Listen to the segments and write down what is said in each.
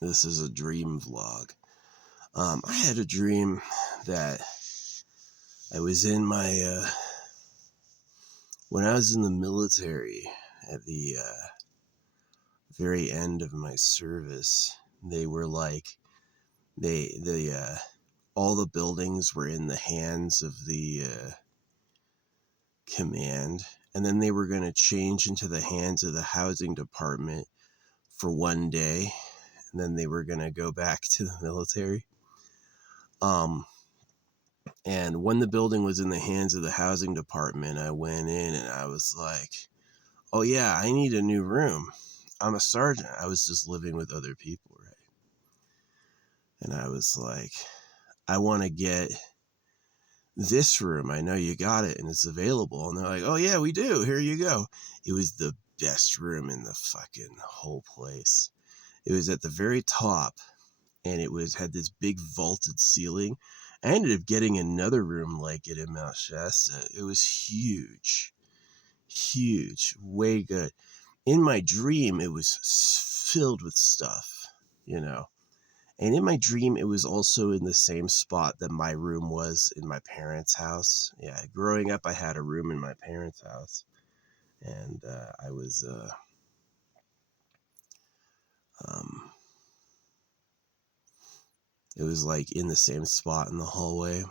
This is a dream vlog. I had a dream that I was in my, when I was in the military at the very end of my service, they were like, all the buildings were in the hands of the command, and then they were going to change into the hands of the housing department for one day, and then they were going to go back to the military. And when the building was in the hands of the housing department, I went in and I was like, oh yeah, I need a new room. I'm a sergeant. I was just living with other people, right? And I was like, I want to get this room. I know you got it and it's available. And they're like, oh yeah, we do. Here you go. It was the best room in the fucking whole place. It was at the very top, and it had this big vaulted ceiling. I ended up getting another room like it in Mount Shasta. It was huge, way good. In my dream, it was filled with stuff, you know. And in my dream, it was also in the same spot that my room was in my parents' house. Yeah, growing up, I had a room in my parents' house, and I was it was like in the same spot in the hallway.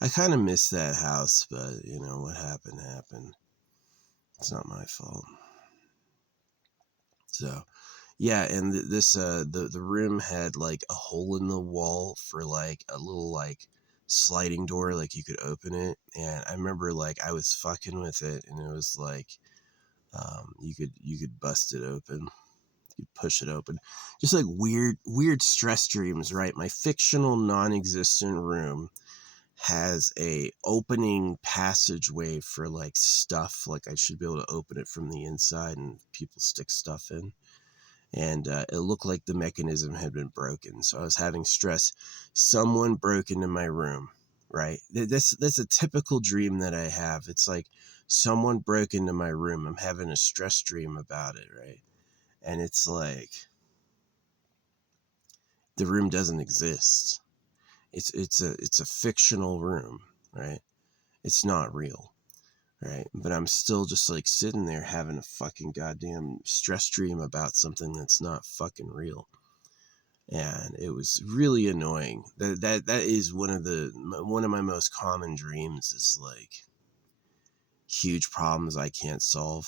I kind of miss that house, but you know, what happened happened. It's not my fault. So, yeah, and the room had like a hole in the wall for like a little like sliding door, like you could open it. And I remember like I was fucking with it, and it was like you could bust it open, you push it open, just like weird stress dreams, right? My fictional non-existent room has a opening passageway for like stuff, like I should be able to open it from the inside and people stick stuff in. And it looked like the mechanism had been broken, so I was having stress. Someone broke into my room, right? That's a typical dream that I have. It's like someone broke into my room. I'm having a stress dream about it, right? And it's like the room doesn't exist. It's a fictional room, right? It's not real, right? But I'm still just like sitting there having a fucking goddamn stress dream about something that's not fucking real. And it was really annoying. That is one of my most common dreams, is like huge problems I can't solve.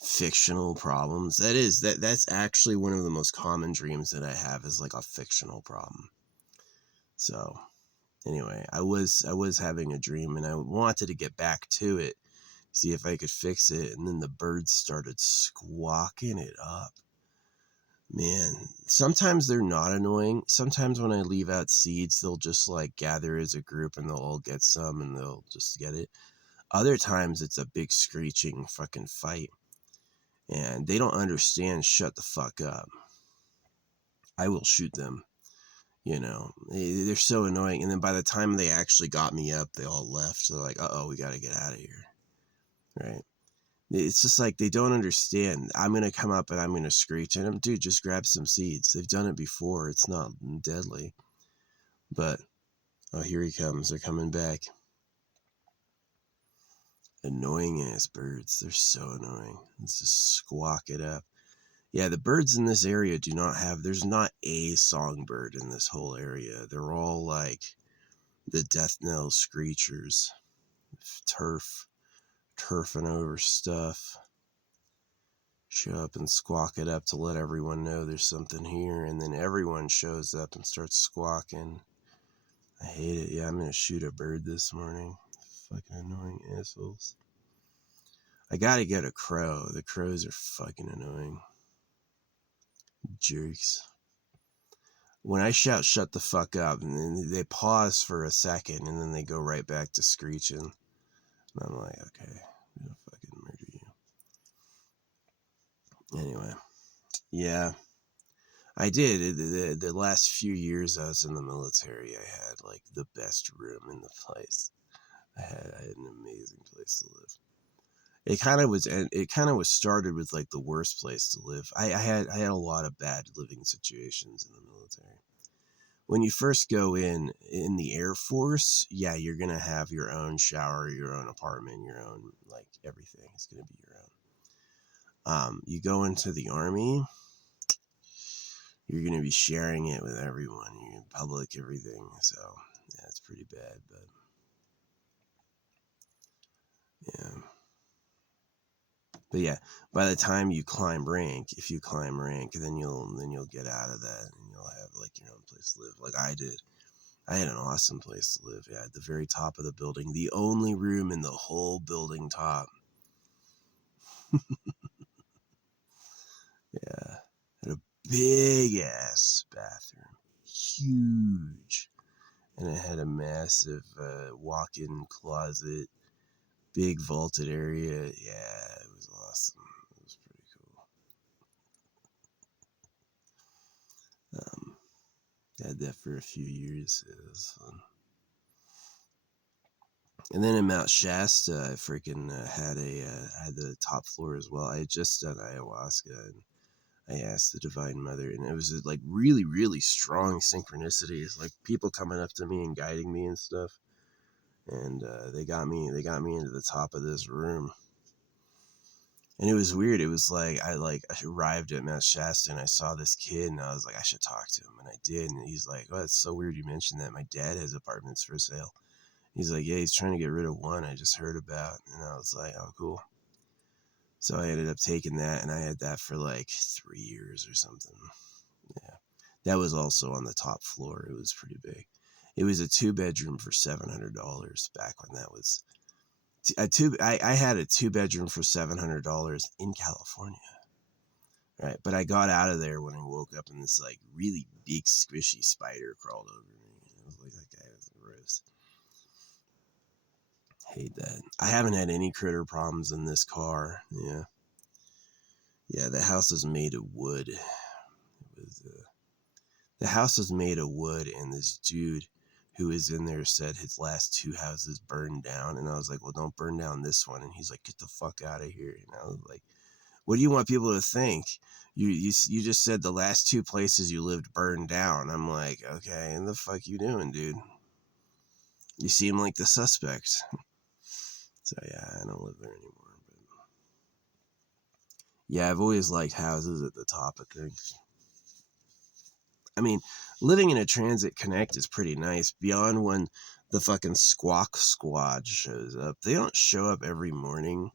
Fictional problems. That's actually one of the most common dreams that I have, is like a fictional problem. So anyway, I was having a dream, and I wanted to get back to it, see if I could fix it, and then the birds started squawking it up. Man, sometimes they're not annoying. Sometimes when I leave out seeds, they'll just like gather as a group and they'll all get some and they'll just get it. Other times it's a big screeching fucking fight, and they don't understand shut the fuck up. I will shoot them. You know, they're so annoying. And then by the time they actually got me up, they all left. They're like, uh-oh, we got to get out of here. Right? It's just like they don't understand. I'm going to come up and I'm going to screech at them. Dude, just grab some seeds. They've done it before. It's not deadly. But, oh, here he comes. They're coming back. Annoying ass birds. They're so annoying. Let's just squawk it up. Yeah, the birds in this area there's not a songbird in this whole area. They're all like the death knell screechers. Turfing over stuff. Show up and squawk it up to let everyone know there's something here, and then everyone shows up and starts squawking. I hate it. Yeah, I'm gonna shoot a bird this morning. Fucking annoying assholes. I gotta get a crow. The crows are fucking annoying. Jerks. When I shout shut the fuck up, and then they pause for a second, and then they go right back to screeching. And I'm like, okay, I'm gonna fucking murder you. Anyway, yeah. I did. The last few years I was in the military, I had like the best room in the place. I had an amazing place to live. it kind of was started with like the worst place to live. I had a lot of bad living situations in the military. When you first go in the Air Force, yeah, you're gonna have your own shower, your own apartment, your own, like, everything is gonna be your own. You go into the Army, you're gonna be sharing it with everyone. You're in public, everything. So yeah, it's pretty bad, but yeah. But yeah, by the time you climb rank, if you climb rank, then you'll get out of that and you'll have like your own place to live, like I did. I had an awesome place to live. Yeah, at the very top of the building, the only room in the whole building top. Yeah, had a big ass bathroom, huge, and it had a massive walk-in closet, big vaulted area. Yeah, it was awesome. It was pretty cool. Had that for a few years. It was fun. And then in Mount Shasta, I freaking had the top floor as well. I had just done ayahuasca, and I asked the Divine Mother, and it was like really, really strong synchronicities, like people coming up to me and guiding me and stuff. And they got me into the top of this room, and it was weird. It was like I arrived at Mount Shasta, and I saw this kid, and I was like, I should talk to him, and I did. And he's like, "Oh, it's so weird you mentioned that. My dad has apartments for sale." He's like, "Yeah, he's trying to get rid of one I just heard about." And I was like, "Oh, cool." So I ended up taking that, and I had that for like 3 years or something. Yeah. That was also on the top floor. It was pretty big. It was a 2-bedroom for $700 back when that was I had a 2-bedroom for $700 in California. Right. But I got out of there when I woke up and this like really big squishy spider crawled over me. I was like, that guy was gross. Hate that. I haven't had any critter problems in this car. Yeah. Yeah, the house was made of wood. It was the house was made of wood, and this dude who was in there said his last 2 houses burned down. And I was like, well, don't burn down this one. And he's like, get the fuck out of here. And I was like, what do you want people to think? You just said the last 2 places you lived burned down. I'm like, okay, and the fuck you doing, dude? You seem like the suspect. So yeah, I don't live there anymore. But yeah, I've always liked houses at the top of things. I mean, living in a transit connect is pretty nice beyond when the fucking squawk squad shows up. They don't show up every morning,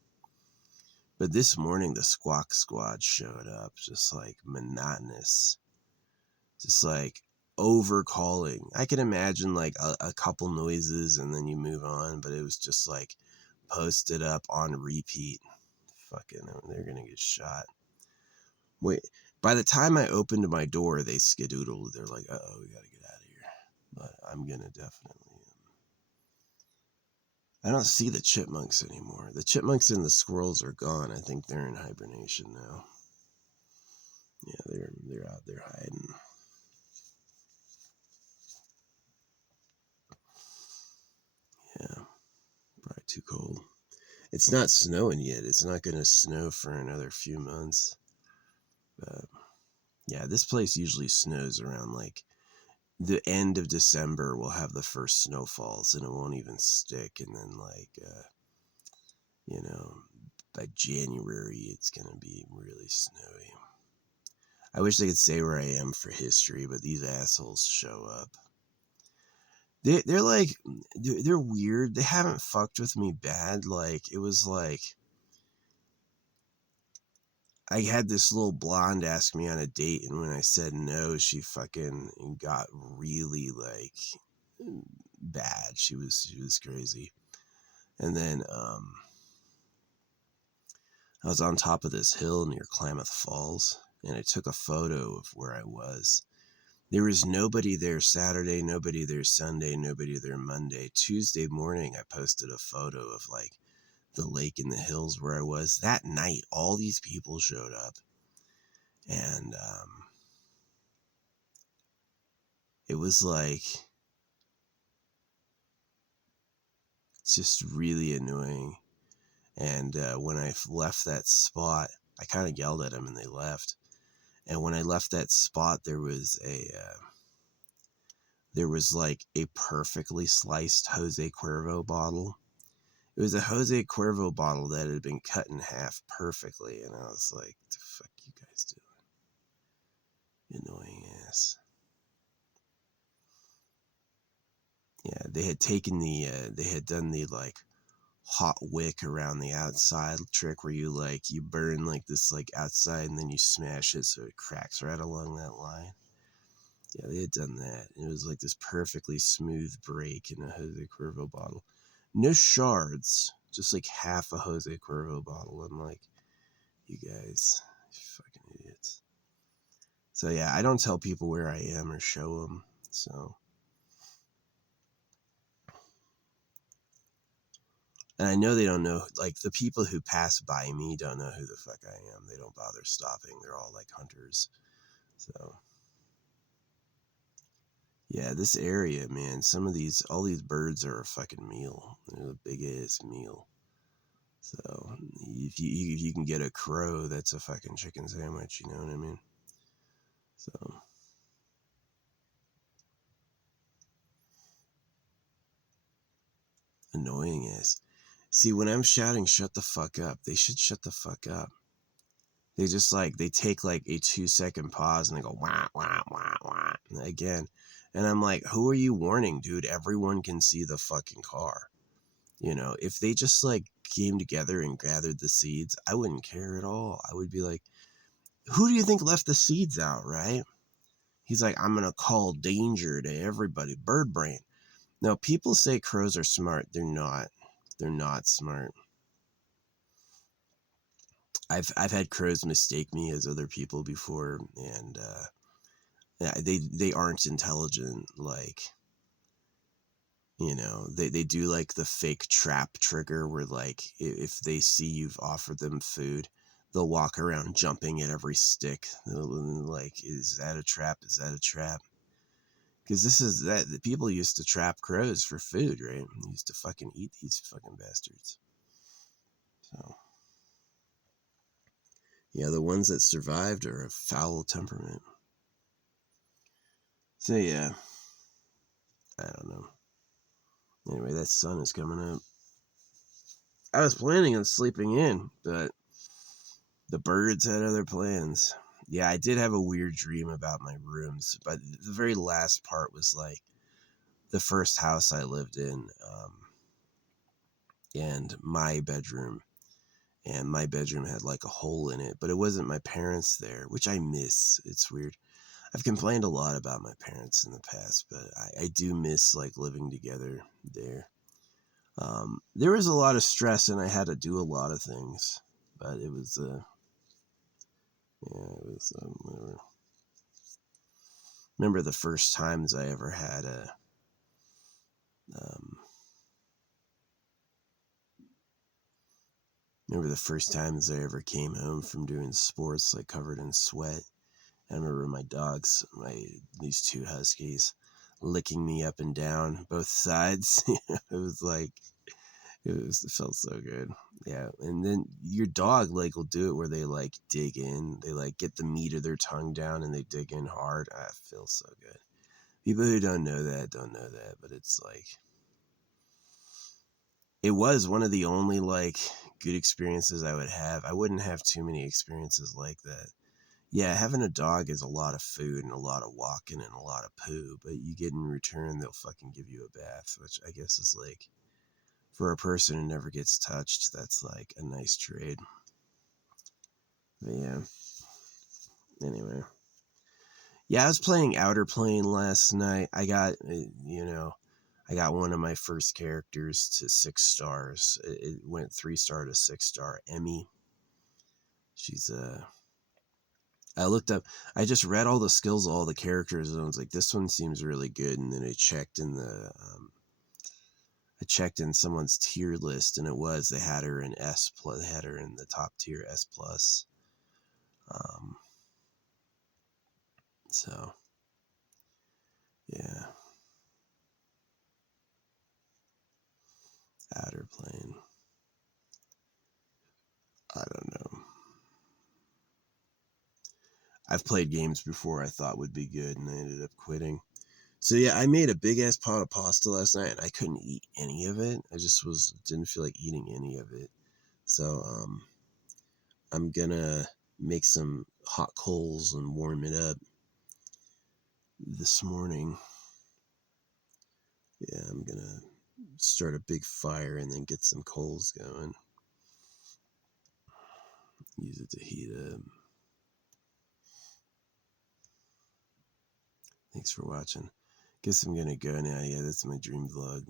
but this morning the squawk squad showed up, just like monotonous, just like over calling. I can imagine like a couple noises and then you move on, but it was just like posted up on repeat. Fucking, they're gonna get shot. Wait, by the time I opened my door, they skedoodled. They're like, "Uh-oh, we gotta get out of here." But I'm gonna definitely. I don't see the chipmunks anymore. The chipmunks and the squirrels are gone. I think they're in hibernation now. Yeah, they're out there hiding. Yeah, probably too cold. It's not snowing yet. It's not gonna snow for another few months. But yeah, this place usually snows around like the end of December. We'll have the first snowfalls, and it won't even stick. And then like you know, by January, it's going to be really snowy. I wish they could say where I am for history, but these assholes show up. They're like, they're weird. They haven't fucked with me bad. Like, it was like, I had this little blonde ask me on a date, and when I said no, she fucking got really, like, bad. She was crazy. And then, I was on top of this hill near Klamath Falls, and I took a photo of where I was. There was nobody there Saturday, nobody there Sunday, nobody there Monday. Tuesday morning, I posted a photo of like the lake in the hills where I was. That night, all these people showed up, and it was like just really annoying. And when I left that spot, I kind of yelled at them and they left. And when I left that spot, there was like a perfectly sliced Jose Cuervo bottle. It was a Jose Cuervo bottle that had been cut in half perfectly, and I was like, "The fuck you guys doing? Annoying ass." Yeah, they had taken they had done the like hot wick around the outside trick where you burn like this like outside and then you smash it so it cracks right along that line. Yeah, they had done that. It was like this perfectly smooth break in a Jose Cuervo bottle. No shards, just like half a Jose Cuervo bottle. I'm like, you guys, you fucking idiots. So yeah, I don't tell people where I am or show them. So, and I know they don't know, like the people who pass by me don't know who the fuck I am. They don't bother stopping. They're all like hunters. So yeah, this area, man, all these birds are a fucking meal. They're a big ass meal. So if you can get a crow, that's a fucking chicken sandwich. You know what I mean? So annoying as. See, when I'm shouting, shut the fuck up, they should shut the fuck up. They just like, they take like a 2-second pause and they go, wah, wah, wah, wah, again. And I'm like, who are you warning, dude? Everyone can see the fucking car. You know, if they just like came together and gathered the seeds, I wouldn't care at all. I would be like, who do you think left the seeds out, right? He's like, I'm going to call danger to everybody. Bird brain. Now, people say crows are smart. They're not. They're not smart. I've had crows mistake me as other people before, and yeah, they aren't intelligent. Like, you know, they do like the fake trap trigger where like if they see you've offered them food, they'll walk around jumping at every stick. Like, is that a trap? Is that a trap? Because the people used to trap crows for food, right? They used to fucking eat these fucking bastards. So yeah, the ones that survived are a foul temperament. So yeah, I don't know. Anyway, that sun is coming up. I was planning on sleeping in, but the birds had other plans. Yeah, I did have a weird dream about my rooms, but the very last part was like the first house I lived in, and my bedroom. And my bedroom had like a hole in it, but it wasn't my parents there, which I miss. It's weird. I've complained a lot about my parents in the past, but I do miss like living together there. There was a lot of stress and I had to do a lot of things, but it was, yeah, it was, whatever. Remember the first times I ever had um, remember the first times I ever came home from doing sports, like covered in sweat. I remember my dogs, these two huskies, licking me up and down both sides. It was like, it felt so good. Yeah. And then your dog like will do it where they like dig in, they like get the meat of their tongue down and they dig in hard. Ah, it feels so good. People who don't know that don't know that, but it's like, it was one of the only like good experiences I would have. I wouldn't have too many experiences like that. Yeah, having a dog is a lot of food and a lot of walking and a lot of poo, but you get in return, they'll fucking give you a bath, which I guess is like, for a person who never gets touched, that's like a nice trade. But yeah, anyway. Yeah, I was playing Outer Plane last night. I got one of my first characters to 6 stars. It went 3 star to 6 star. Emmy. She's I looked up. I just read all the skills of all the characters, and I was like, "This one seems really good." And then I checked in someone's tier list, and they had her in S plus. They had her in the top tier S plus. Um, so yeah, Outer Plane. I've played games before I thought would be good, and I ended up quitting. So yeah, I made a big ass pot of pasta last night, and I couldn't eat any of it. I just didn't feel like eating any of it. So I'm gonna make some hot coals and warm it up this morning. Yeah, I'm gonna start a big fire and then get some coals going. Use it to heat up. Thanks for watching. Guess I'm gonna go now. Yeah, that's my dream vlog.